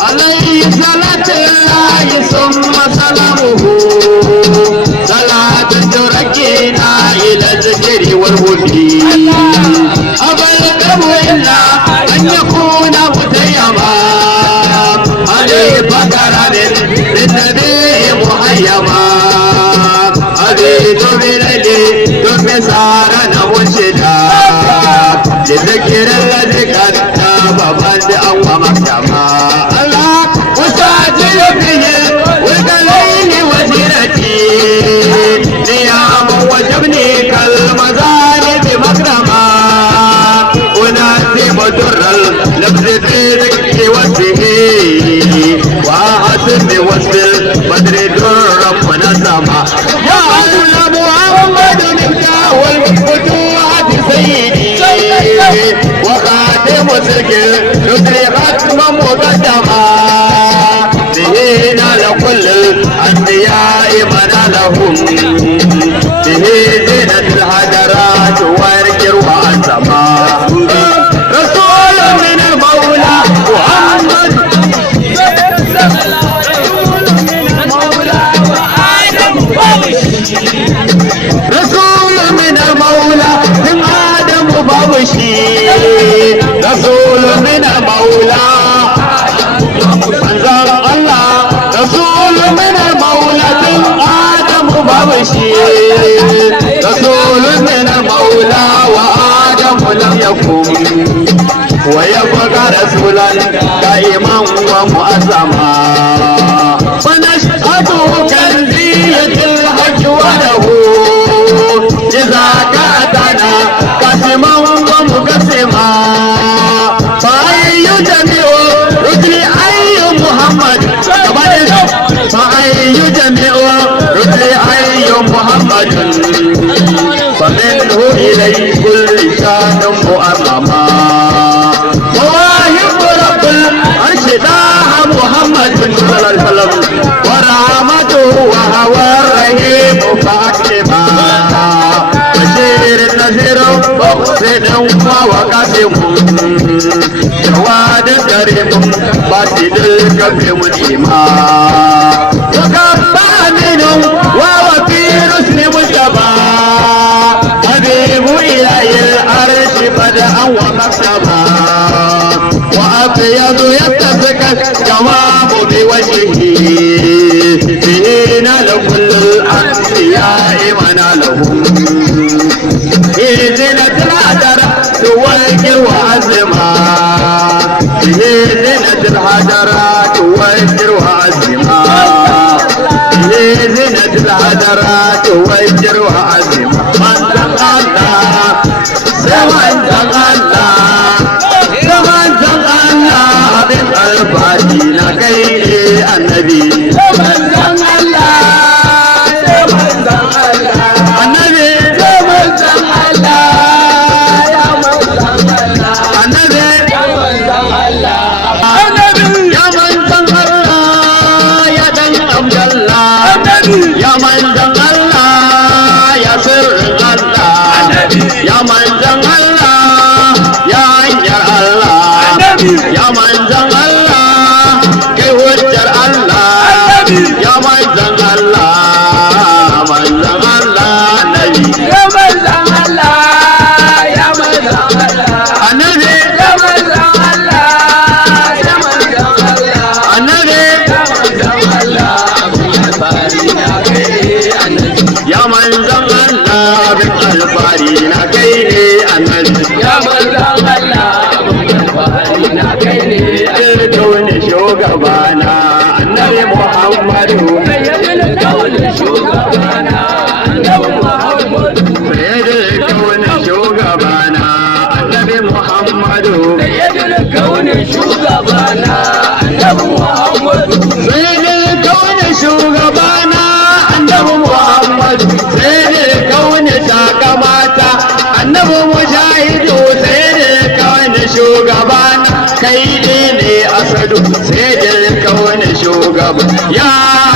عليه صلاة الله ثم سلامه صلاة تركينا إلى الذكر والهدي أبا القلب إلا أن يكون متيما عليه فقر للنبي محيما عليه تبلدي تبسارنا مرشدا لذكر الذي قد تاب بعد أو مكتما الله وساجل به والقليل وزيرتي نيام وجبني كالمزال بمكرما وناسب در اللبس في ذكر وصفه وحسن بوصف البدر در ونسما يا الله محمد مفتاح والفتوحات سيدي وخاتم سجل نصري ختما مقدما به نال كل الانبياء من لهم به زينة الهدرات ويركر وعزما رسول من المولى محمد رسول من المولى من آدم وبابشي رسول من المولى منزل الله رسول من المولى من آدم وبابشي رسول من المولى وآدم لم يكن ويبقى رسولا دائما ومؤزما فنشهده كنزية الحج وله إذا كاتنا قسما ومقسما فأي جميع رسل أي محمد فأي جميع رسل أي محمد فمنه إليه كل شان مؤمما مواهب رب العرش داها محمد صلى الله عليه وسلم ورحمته وهو الرحيم فاكتما بشير نذير مقصد وقاسم جواد كريم باسد الكف مسلما وكفى منهم وهو في رسل مجتبى حبيب إله العرش بدءا ومكتبا وأبيض يتفق الجواب بوجهه به نال كل الأنبياء ونالهم زينة الحجر توجه وعزما به زينة الحجر توجه وعزما به زينة الحجر توجه وعزما من تقلى سمن تقلى سمن تقلى بالقلبين كي النبي سمن تقلى سمن تقلى النبي سمن تقلى يا من تقلى النبي سمن تقلى النبي يا من تقلى يا دين عبد الله النبي يا من تقلى يا سر الله النبي يا من تقلى يا انجر الله النبي يا من تقلى كي وجر الله النبي يا من تقلى من تقلى النبي يا من تقلى يا من تقلى النبي يا من تقلى يا من تقلى النبي يا من تقلى يا من تقلى بالقلبين كي النبي يا من تقلى بالقلبين كي الكون شوقبانا النبي محمد سيد الكون شوقبانا النبي محمد سيد الكون شوقبانا النبي محمد سيد الكون شوقبانا النبي محمد سيد الكون شوقبانا النبي محمد سيد الكون شاقماتا النبي مجاهد سيد الكون شوقبانا كيديني أسد سيد الكون شوقب يا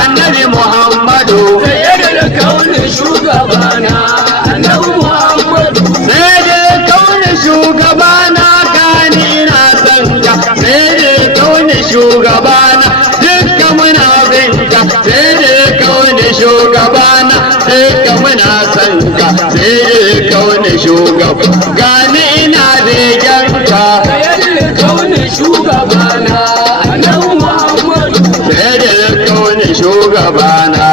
النبي محمد سيد الكون شوقبانا النبي محمد سيد الكون شوقبانا كان إنا سنجا سيد الكون shugabana dukkan muna binka sai dai kaune shugabana dukkan muna sanka sai dai kaune shugaba gani ina begenka sai dai kaune shugabana annabi Muhammadu sai dai kaune shugabana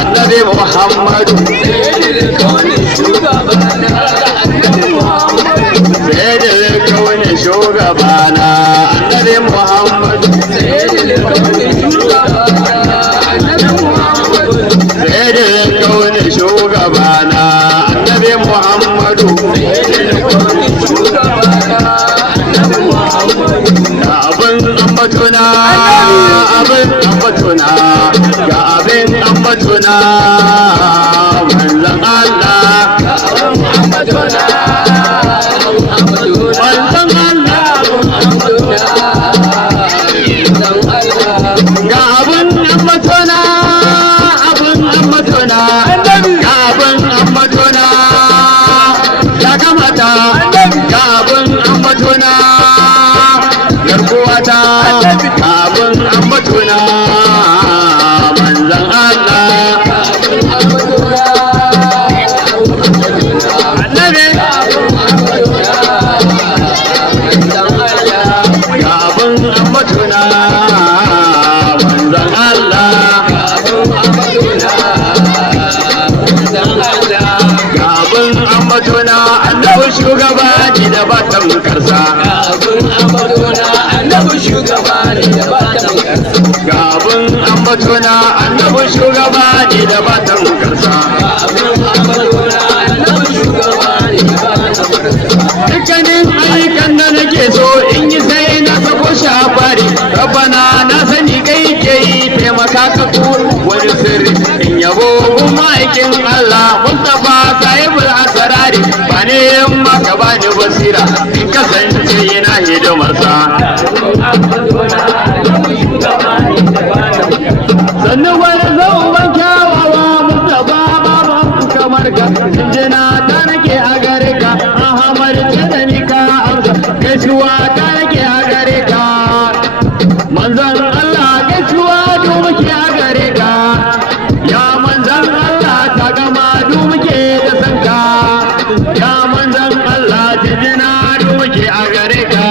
annabi Muhammadu sai dai kaune shugabana annabi Muhammadu sai dai kaune shugabana annabi Muhammadu sai dai kaune shugabana annabi Muhammadu sai dai kaune shugabana annabi Muhammadu sai dai kaune shugabana annabi Muhammadu ga abin ambatuna abin ambatuna ga abin ambatuna manzon Allah ga abin ambatuna manzon Allah ga abin ambatuna abin ambatuna ga abin ambatuna ya kamata ga abin ambatuna garkuwata abin ambatuna manzon Allah annabi ga abin ambatuna manzon Allah ga abin ambatuna annabi shugaba ne da ba tamkarsa shugaba ne da ba tamkarsa ga abin ambatuna annabi shugaba ne da ba tamkarsa ga abin ambatuna annabi shugaba ne da ba tamkarsa dukkanin ayyukan da nake so in yi sai na sako shafari rabbana na sani kai ke yi taimaka ka ku wani sirri in yabo kuma aikin Allah Mustafa sahibul asrari ba ne yamma ka bani basira in kasance yana hidimarsa sannu wani zauban kyawawa Mustapha baban kamar ka jinjina ta nake a gare ka Ahmad da ni ka amsa gaisuwa ta nake a gare ka manzon Allah gaisuwa du muke a gare ka ya manzon Allah ta gama du muke da sanka ya manzon Allah jinjina du muke a gare ka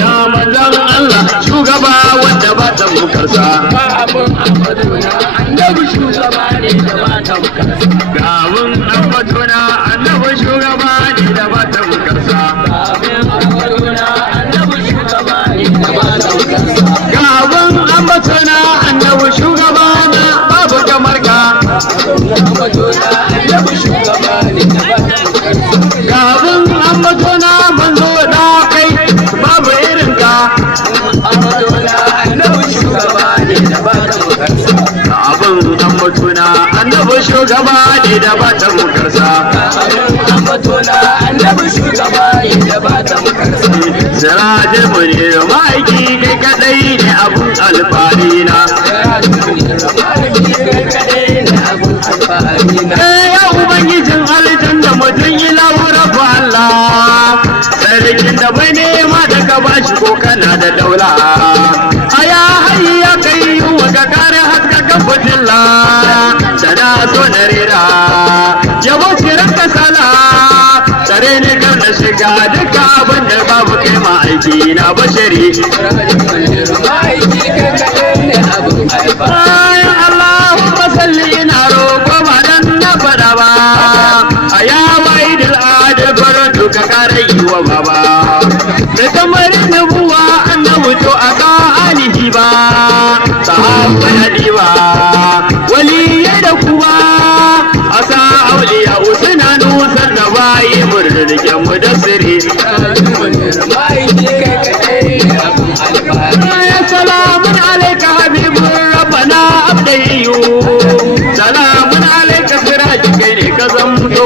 ya manzon Allah shugaba wanda ba ta mukarsa ga abin ambatuna annabi shugaba ne da ba ta mukarsa ga abin ambatuna annabi shugaba ne da ba ta mukarsa ga abin ambatuna annabi shugaba ne da ba ta mukarsa ga abin ambatuna annabi shugaba na babu kamar ka annabi shugaba ne da ba ta mukarsa ga abin ambatuna manzo da kai babu irin ka annabi shugaba ne da ba ta mukarsa abin ambatuna annabi shugaba ne da ba ta mukarsa abin ambatuna annabi shugaba ne da ba ta mukarsa sirajin mu ne ma'aiki kai kadai ne abun alfahari na ya ubangijin aljanna mutum ilahu rabbu Allah sarkin da bai nema daga bashi ko kana da daula aya hayya kai wa ga kare haska kan fitilla sana so na rera yabo kiran ka sala tare ne kan na shiga duka abin da babu kai ma aiki na bashari Allahumma salli ina roƙo ba dan na faɗa ba aya wa'idul adil faradu ka kare yi wa baba da kamar nubuwa annabi to a ka alihi ba sahabbai hadiba waliyai da kuma asa auliya usna nusar da bayi murriken mudassiri ya salamun alaika habibur rabbana abdayu salamun alaika siraji kai ne ka zamto